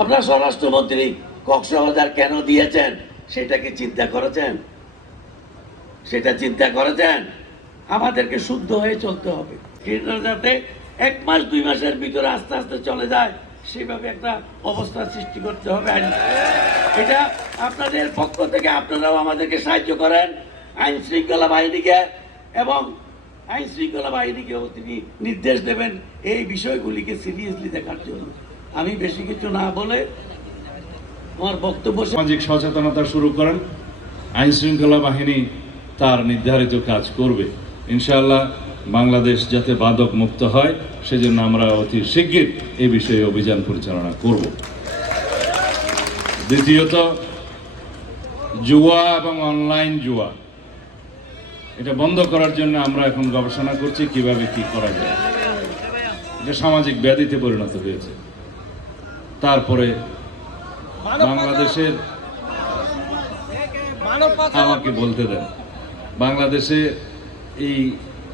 আপনার স্বরাষ্ট্রমন্ত্রী কক্সবাজার কেন দিয়েছেন সেটা কি চিন্তা করেছেন? সেটা চিন্তা করেছেন? আমাদেরকে শুদ্ধ হয়ে চলতে হবে, যাতে 1 মাস 2 মাসের ভিতরে আস্তে আস্তে চলে যায় সেভাবে একটা অবস্থা সৃষ্টি করতে হবে। এটা আপনাদের পক্ষ থেকে আপনারাও আমাদেরকে সাহায্য করেন, আইন শৃঙ্খলা বাহিনীকে, এবং আইন শৃঙ্খলা বাহিনীকেও তিনি নির্দেশ দেবেন এই বিষয়গুলিকে সিরিয়াসলি দেখার জন্য। আমি বেশি কিছু না বলে আমার বক্তব্য। সামাজিক সচেতনতা শুরু করেন, আইন শৃঙ্খলা বাহিনী তার নির্ধারিত কাজ করবে ইনশাআল্লাহ। বাংলাদেশ যাতে মাদক মুক্ত হয় সেজন্য আমরা অতি শিগগির এই বিষয়ে অভিযান পরিচালনা করব। দ্বিতীয়ত, জুয়া এবং অনলাইন জুয়া এটা বন্ধ করার জন্য আমরা এখন গবেষণা করছি কিভাবে কি করা যায়। এটা সামাজিক ব্যাধিতে পরিণত হয়েছে। তারপরে বাংলাদেশের, আমাকে বলতে দেন, বাংলাদেশে এই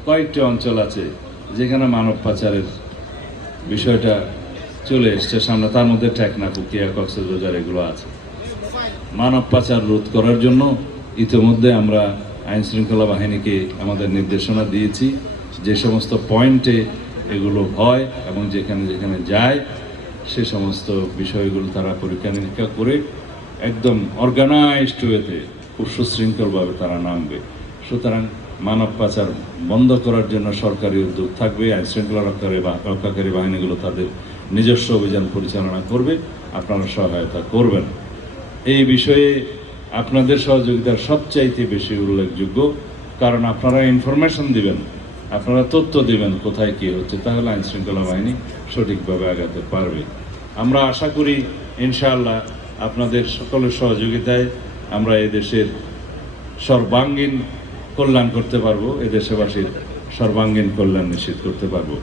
কয়েকটি অঞ্চল আছে যেখানে মানব পাচারের বিষয়টা চলে এসছে সামনে, তার মধ্যে টেকনাফ, উখিয়া, কক্সবাজার এগুলো আছে। মানব পাচার রোধ করার জন্য ইতিমধ্যে আমরা আইন শৃঙ্খলা বাহিনীকে আমাদের নির্দেশনা দিয়েছি যে সমস্ত পয়েন্টে এগুলো হয় এবং যেখানে যেখানে যায় সে সমস্ত বিষয়গুলো তারা পরীক্ষা নিরীক্ষা করে একদম অর্গানাইজড ওয়েতে খুব সুশৃঙ্খলভাবে তারা নামবে। সুতরাং মানব পাচার বন্ধ করার জন্য সরকারি উদ্যোগ থাকবে, আইন শৃঙ্খলা রক্ষাকারী বাহিনীগুলো তাদের নিজস্ব অভিযান পরিচালনা করবে, আপনারা সহায়তা করবেন। এই বিষয়ে আপনাদের সহযোগিতার সবচাইতে বেশি উল্লেখযোগ্য, কারণ আপনারা ইনফরমেশন দিবেন, আপনারা তথ্য দিবেন কোথায় কী হচ্ছে, তাহলে আইন শৃঙ্খলা বাহিনী সঠিকভাবে আগাতে পারবে। আমরা আশা করি ইনশাআল্লাহ আপনাদের সকলের সহযোগিতায় আমরা এদেশের সর্বাঙ্গীন কল্যাণ করতে পারবো, এদেশবাসীর সর্বাঙ্গীন কল্যাণ নিশ্চিত করতে পারবো।